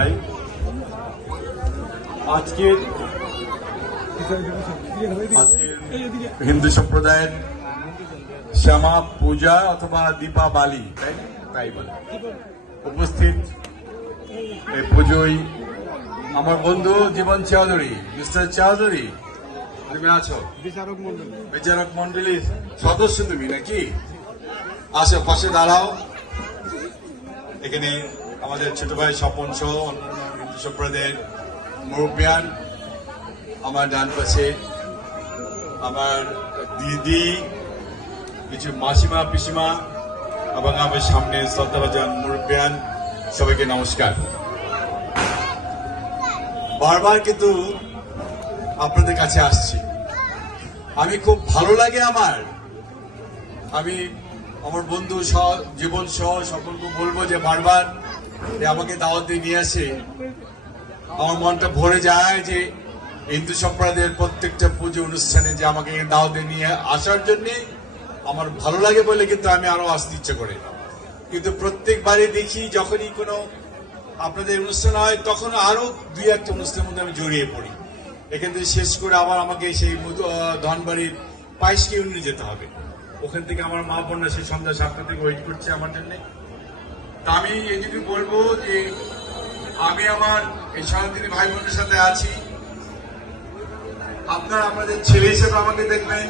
ভাই। আজকের আজকের হিন্দু সম্প্রদায়ের শ্যামা পূজা অথবা দীপাবালি তাই বলে। উপস্থিত এই পুজোয় আমার বন্ধু জীবন চৌধুরী মিস্টার চৌধুরী তুমি আছো? বিচারক মন্ডল বিচারক মন্ডলীর সদস্য তুমি নাকি? আসো পাশে দাঁড়াও। এখানে আমাদের ছোট ভাই স্বপন সহ সম্প্রদায়ের মুরব্বিয়ান, আমার ডান পাশে আমার দিদি, কিছু মাসিমা, পিসিমা, এবং আমার সামনে শ্রদ্ধাভাজন মুরব্বিয়ান, সবাইকে নমস্কার। বারবার কিন্তু আপনাদের কাছে আসছি। আমি খুব ভালো লাগে আমার। আমি আমার বন্ধু সহ, জীবন সহ সকলকে বলব যে বারবার আমাকে দাওয়াত দিয়ে নিয়ে আসে। আমার মনটা ভরে যায় যে হিন্দু সম্প্রদায়ের প্রত্যেকটা পুজো অনুষ্ঠানে যে আমাকে দাওয়াত নিয়ে আসার জন্য আমার ভালো লাগে বলে কিন্তু আমি আরও আসতে ইচ্ছে করে। কিন্তু প্রত্যেকবারে দেখি যখনই কোনো আপনাদের অনুষ্ঠান হয়, তখন আরও দুই একটা অনুষ্ঠানের মধ্যে আমি জড়িয়ে পড়ি। এখান থেকে শেষ করে আবার আমাকে সেই ধনবাড়ির পায়েসকে ইউনিটে যেতে হবে। ওখান থেকে আমার মা বোনরা সেই সন্ধ্যা সাতটা থেকে ওয়েট করছে আমার জন্য। তা আমি এটুকু বলব যে, আমি আমার এই সারাদিনী ভাই বোনের সাথে আছি। আপনারা আমাদের ছেলে হিসেবে আমাকে দেখবেন।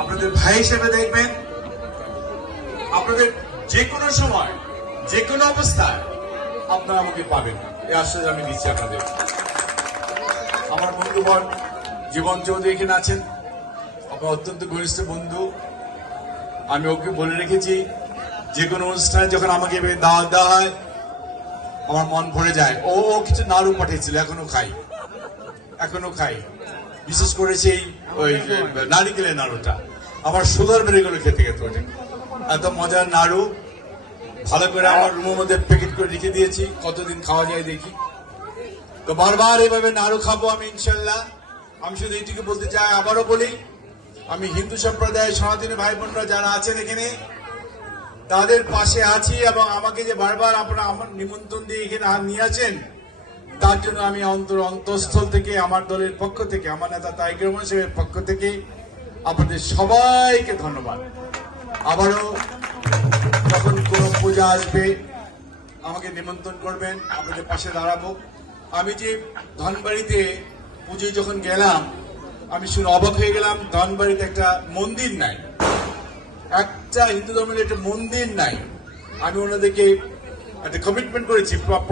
আপনাদের ভাই হিসেবে দেখবেন। আপনাদের যে কোনো সময় যে কোনো অবস্থায় আপনারা আমাকে পাবেন। এই আশ্বাস আমি দিচ্ছি আপনাদের। আমার বন্ধুবর জীবন চৌধুরী এখানে আছেন। আমার অত্যন্ত ঘনিষ্ঠ বন্ধু, আমি ওকে বলে রেখেছি যে কোনো অনুষ্ঠানে যখন আমাকে দাওয়াত দেওয়া হয়, আমার মন ভরে যায়। ও ও কিছু নাড়ু পাঠিয়েছিল, এখনও খাই। এখনও খাই। বিশেষ করে সেই ওই নারিকেলের নাড়ুটা। আমার সুগার বেড়ে গেলো খেতে খেতে ওঠে। এত মজার নাড়ু। ভালো করে আমার রুমের মধ্যে প্যাকেট করে রেখে দিয়েছি। কতদিন খাওয়া যায় দেখি। তো বারবার এভাবে নাড়ু খাব আমি, ইনশাল্লাহ। আমি শুধু এইটুকু বলতে চাই, আবারও বলি আমি হিন্দু সম্প্রদায়ের সনাতনী ভাই বোনরা যারা আছেন এখানে, তাদের পাশে আছি এবং আমাকে যে বারবার আপনারা আমার নিমন্ত্রণ দিয়ে এখানে নিয়ে আছেন তার জন্য আমি অন্তর অন্তঃস্থল থেকে, আমার দলের পক্ষ থেকে, আমার নেতা রহমান সাহেবের পক্ষ থেকে আপনাদের সবাইকে ধন্যবাদ। আবারও যখন কোনো পূজা আসবে, আমাকে নিমন্ত্রণ করবেন, আপনাদের পাশে দাঁড়াবো। আমি যে ধনবাড়িতে পুজোয় যখন গেলাম আমি শুনে অবাক হয়ে গেলাম, ধনবাড়িতে একটা মন্দির নাই। একটা হিন্দু ধর্মের একটা মন্দির নাই। আমি ওনাদেরকে একটা কমিটমেন্ট করেছি